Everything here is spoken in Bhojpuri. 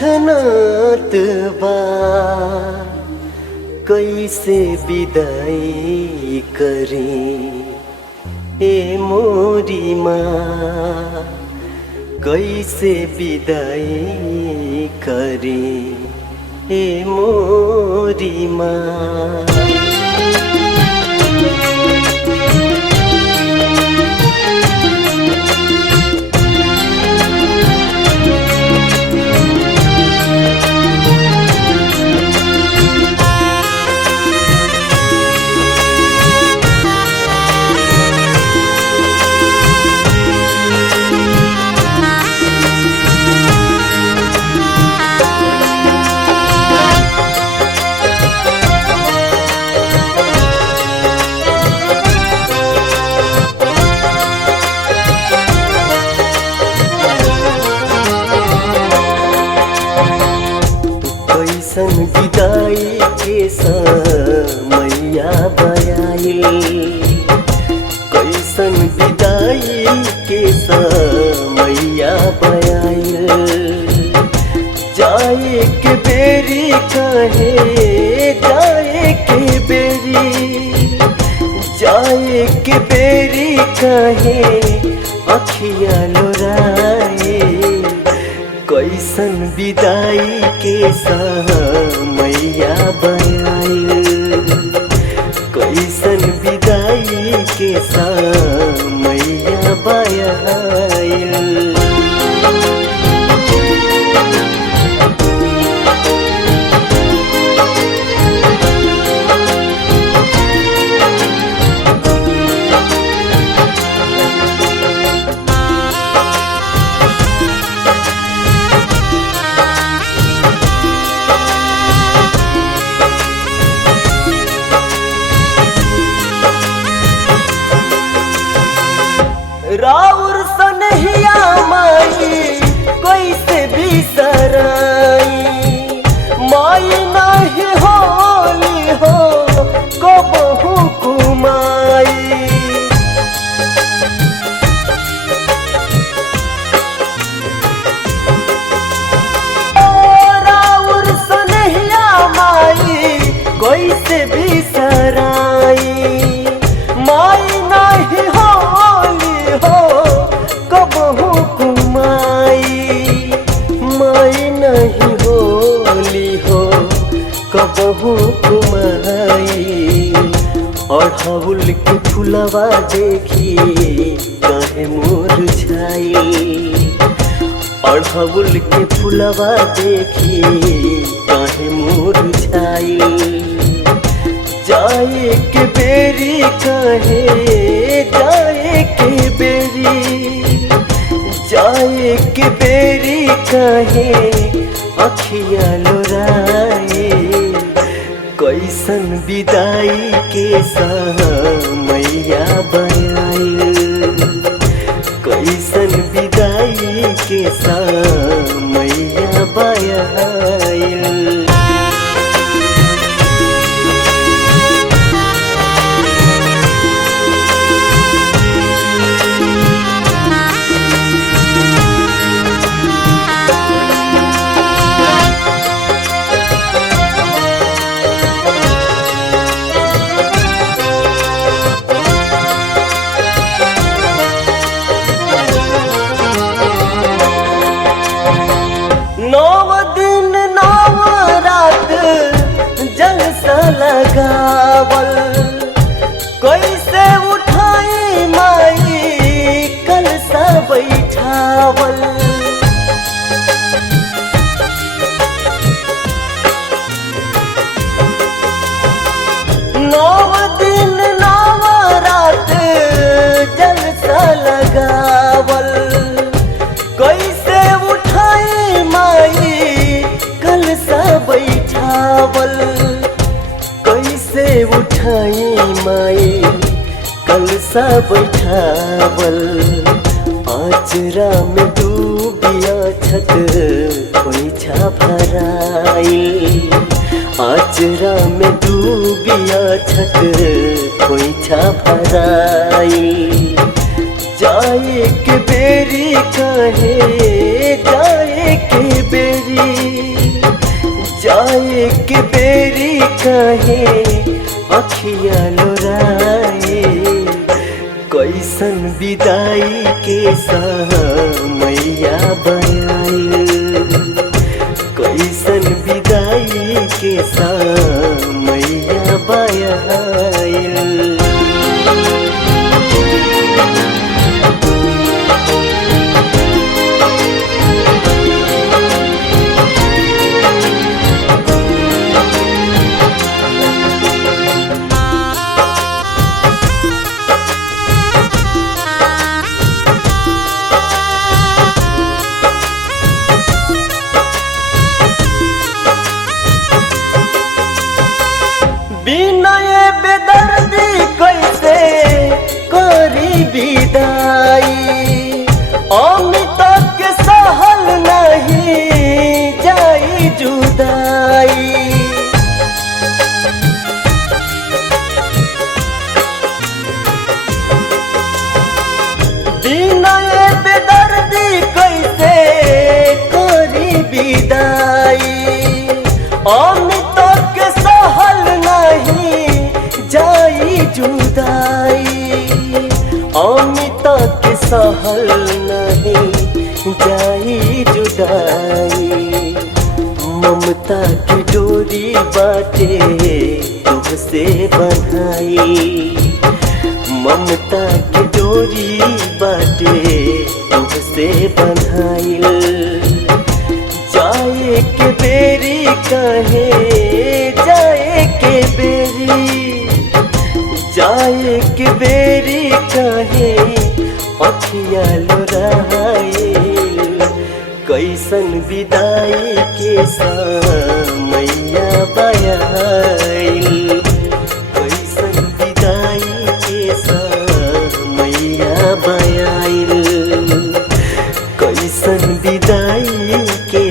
छछनत बा कैसे विदाई करी ए मोरी माँ, कैसे विदाई करी ए मोरी माँ। कैसन विदाई के समैया बयाइल, कैसन विदाई के समैया बयाइल। जाए के बेरी कहे जाए के बेरी, जाए के बेरी कहे अखिया लोराए। कैसन विदाई के समैया बयाइल, कैसन विदाई के समैया बयाइल। राउर सनहिया माई कैसे बिसराई, माई नहीं होली हो कबहू कुमाई। राउर सनहिया माई कैसे बिसराई, माई नहीं हो कबहू कुमाई। माई नहीं होली हो कबहू कुमाई। अड़हुल के फुलवा देखी काहे मुरझाई, अड़हुल के फुलवा देखी काहे मुरझाई। जाए के बेरी कहे जाए के बेरी, जाए के बेरी कहे अखिया लोराए। कैसन विदाई के समैया बयाइल, कैसन विदाई के समैया बयाइल। जलसा लगावल कैसे उठाई माई कलसा बैठावल। नौ दिन नौ रात जलसा लगावल कैसे उठाई माई कलसा बैठावल। कैसे उठाई माई कलसा बैठावल। आचरा में डूबिया छत खोइछा भराई, आचरा में डूबिया छत खोइछा भराई। जाए के बेरी कहे जाए के बेरी, के बेरी कहे अखिया लोराए कैसन विदाई के समैया बयाइल कैसन विदाई के समैया बयाइल बिनय बेदर्दी कैसे करी विदाई अमित के सहल नहीं जाई जुदाई बिनय बेदर्दी कैसे करी विदाई अमित के सहल नहीं जाई जुदाई अमित के सहल नहीं जाई जुदाई ममता की डोरी बाटे तुझसे बंधाई ममता की डोरी बाटे तुझसे बंधाइल जाए के बेरी कहे जाए के बेरी जाए के बेरी कहे अखिया लोराइल कैसन विदाई के समैया बयाइल कैसन विदाई के समैया बयाइल कैसन विदाई के